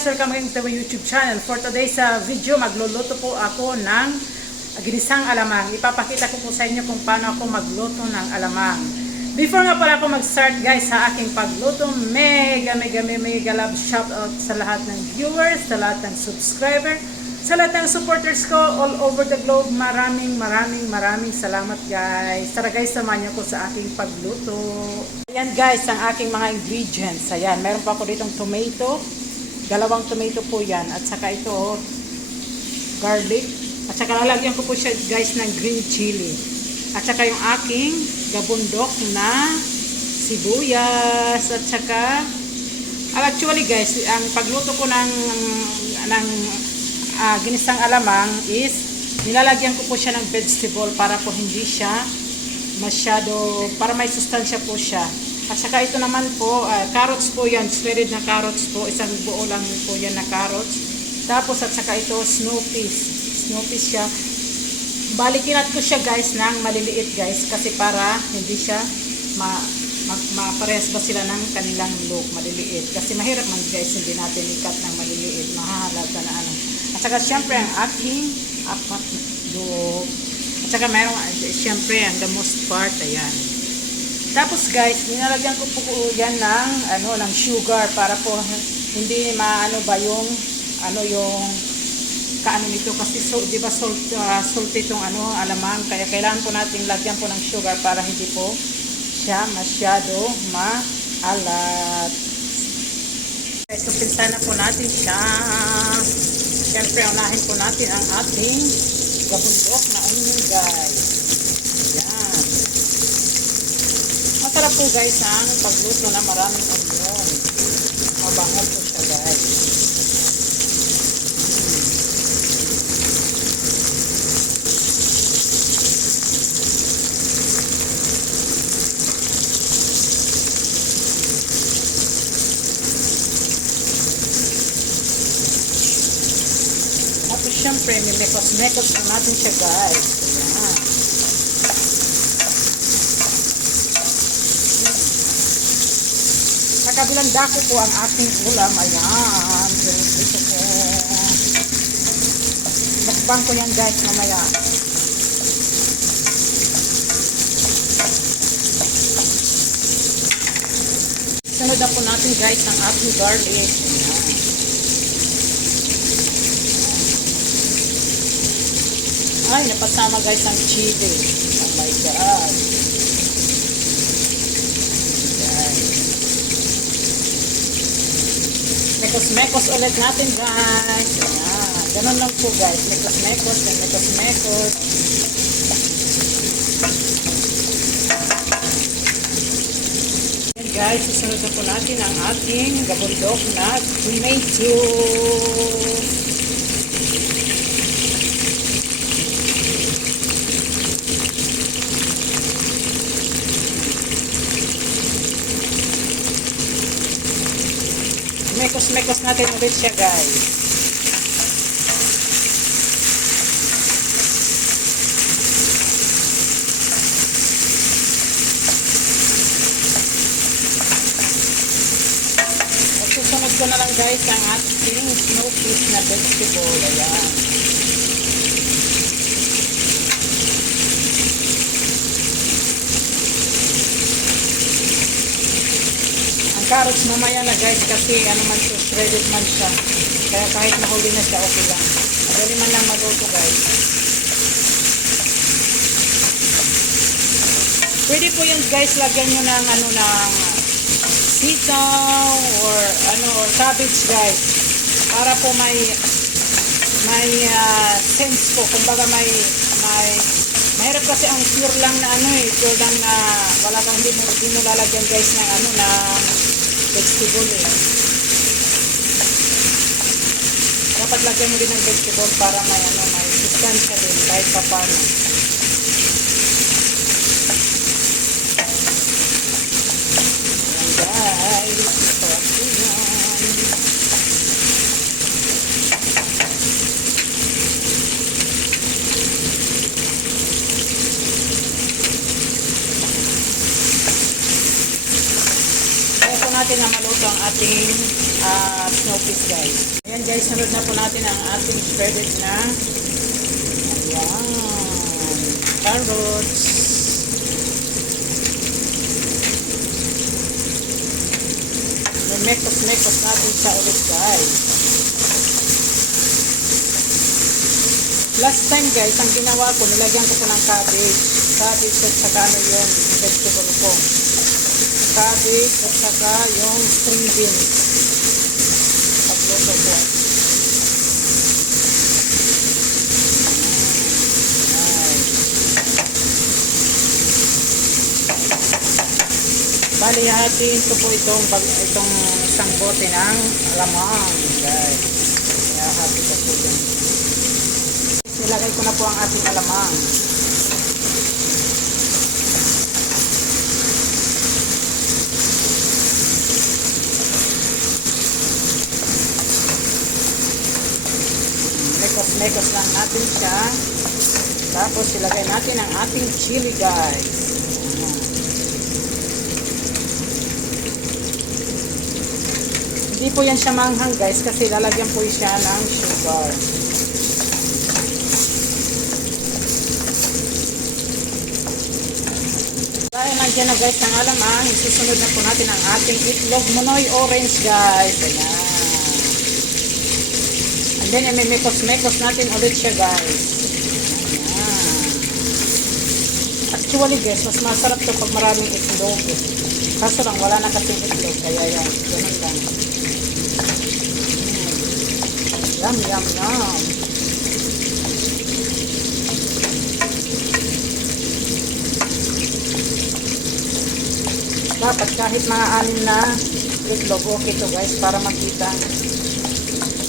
guys, welcome again to my YouTube channel. For today's video, magluluto po ako ng ginisang alamang. Ipapakita ko po sa inyo kung paano ako magluto ng alamang. Before nga pala ako mag-start guys sa aking pagluto, mega love shout out sa lahat ng viewers, sa lahat ng subscriber, sa lahat ng supporters ko all over the globe. Maraming salamat guys. Tara guys, samahan niyo ko sa aking pagluto. Ayan guys, ang aking mga ingredients. Ayan, meron pa ako ditong tomato. Dalawang tomato po yan. At saka ito, garlic. At saka lalagyan ko po siya guys ng green chili. At saka yung aking gabundok na sibuyas. At saka, actually guys, ang pagluto ko ng ginisang alamang is, nilalagyan ko po siya ng vegetable para po hindi siya masyado, para may sustansya po siya. At saka ito naman po, carrots po yan, shredded na carrots po, isang buo lang po yan na carrots. Tapos at saka ito, snow peas siya. Balikinat ko siya guys ng maliliit guys, kasi para hindi siya maparehas ba sila ng kanilang look, maliliit. Kasi mahirap man guys, hindi natin ikat ng maliliit, mahahalaga na ano. At saka syempre ang aking apat dog. At saka mayroong syempre ang the most part, ayan. Tapos guys, nilalagyan ko po yan ng sugar para po hindi maano ba yung yung kaano nito, kasi di ba salty itong alamang, kaya kailangan po nating lagyan po ng sugar para hindi po siya masyado maalat. Guys, umpisa na po natin siya. Siyempre, unahin po natin ang ating gabundok na onion guys. Yan. Masarap po guys ang pagluto na maraming onion. Mabango po siya guys. Tapos syempre, mekos na natin siya guys. Ayan. Sa kabilang dako po ang ating ulam. Ayan. Ito po. Mukbang ko yan guys mamaya. Sunod na po natin guys ang ating garlic. Ayan. Ay, napasama guys ang chili. Oh my God. Ayan. Mekos ulit natin guys. Ayan. Ganun lang po guys. Mekos. Ayan guys, susunod na po natin ang ating gabundok na tomato. Mekos natin ulit siya guys. At susunod ko na lang guys ang ating snow peas na vegetable. Ayan. Carrots mamaya na guys, kasi man siya, shredded man siya, kaya kahit nahuli na siya okay lang, madali man lang maluto guys. Pwede po yun guys, lagyan nyo ng ng sitaw or cabbage guys, para po may sense po, kumbaga mahirap kasi ang pure lang na pure lang na wala kang hindi mo lalagyan guys ng ng vegetable Dapat lagyan mo din ng vegetable para may sustansya din kahit pa paano. Ayan guys, masarap po yan. natin na maluto ang ating snow kamatis guys. Ayan guys, sunod na po natin ang ating shredded na ayan, carrots. Mekos-mekos natin siya ulit guys. Last time guys, ang ginawa ko, nilagyan ko po ng cabbage. Cabbage at saka ano yun, yung vegetable ko. Cabbage at saka yung string beans. Pagluto ko. Bali, hatiin ko po itong isang bote ng alamang guys. Kaya hati ko po yun. Nilagay ko na po ang ating alamang. Mekos lang natin siya. Tapos ilagay natin ang ating chili guys. Hindi po yan siya manghang guys kasi lalagyan po siya ng sugar. Dahil nandiyan na guys ang alamang, susunod na po natin ang ating itlog munoy orange guys. Ayan. And then imimekos-mekos natin ulit siya guys. Ayan. Actually guys, mas masarap to pag maraming itlog. Kaso lang wala na kasing itlog, kaya yan. Ganun lang. Yum, yum, yum. Dapat kahit mga 6 na itlog, okay to guys, para makita.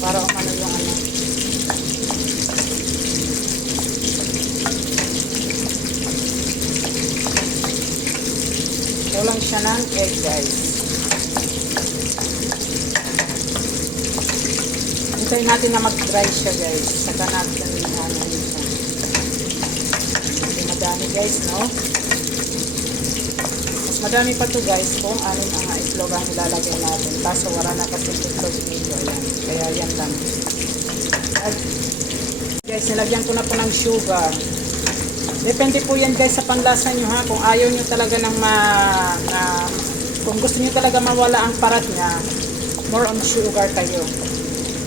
Para umano yung ano. Ito lang siya ng egg guys. Hintayin natin na mag-dry siya guys. Saka natin ano siya. Hindi madami guys, no? Mas madami pa to guys kung anin ang itlog ang ilalagay natin. Kaso wala na kasi itlog dito. Ayan. Kaya yan lang. At guys, nilagyan ko na po ng sugar. Depende po yan guys sa panlasa nyo ha. Kung ayaw nyo talaga ng kung gusto nyo talaga mawala ang parat niya, more on sugar kayo.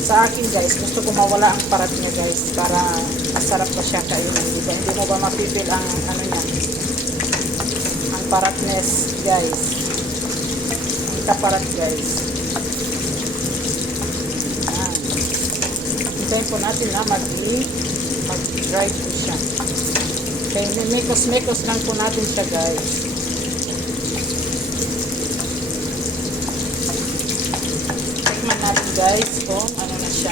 Sa akin guys, gusto ko mawala ang parat niya guys para masarap pa siya kainin. Diba? Hindi mo ba mapipil ang ano niya, ang paratness guys, ang kaparat guys. Ayan. Hintayin po natin na mag-dry po siya. Okay, mekos-mekos lang po natin siya guys. Tikman natin guys kung ano na siya.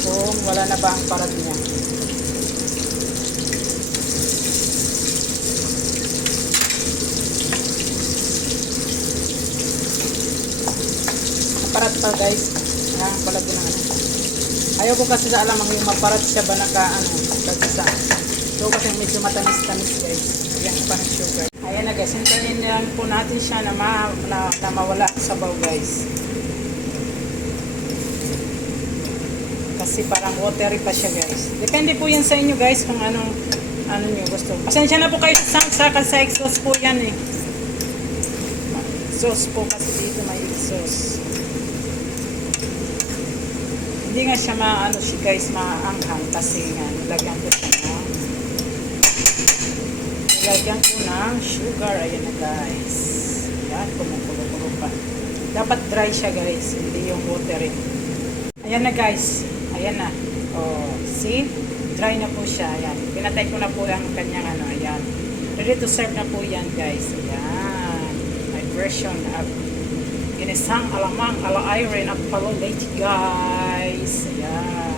Kung wala na ba ang parat niya. Parat pa guys. Ayan, balag ko ng ano. Ayaw ko kasi sa alamang yung maparat siya ba nagkagisa. So kasi medyo matamis-tamis guys. Ayan pa ng sugar. Ayan na guys, hintayin lang po natin siya na mawala ang sabaw guys. Kasi parang watery pa siya guys. Depende po yan sa inyo guys kung ano nyo gusto. Pasensya na po kayo sa sangsa kasi exhaust po yan eh. Sauce po kasi dito may exhaust. Hindi nga siya guys maanghang kasi nga nilagyan ko siya nilagyan ko ng sugar. Ayan na guys. Ayan, kumukulo-kulo pa. Dapat dry siya guys, hindi yung watery. Ayan na guys. Ayan na. Oh, see? Dry na po siya. Ayan. Pinatay ko na po ang kanyang ayan. Ready to serve na po yan guys. Ayan. My version of ginisang alamang ala iron at palolate guys. Ayan.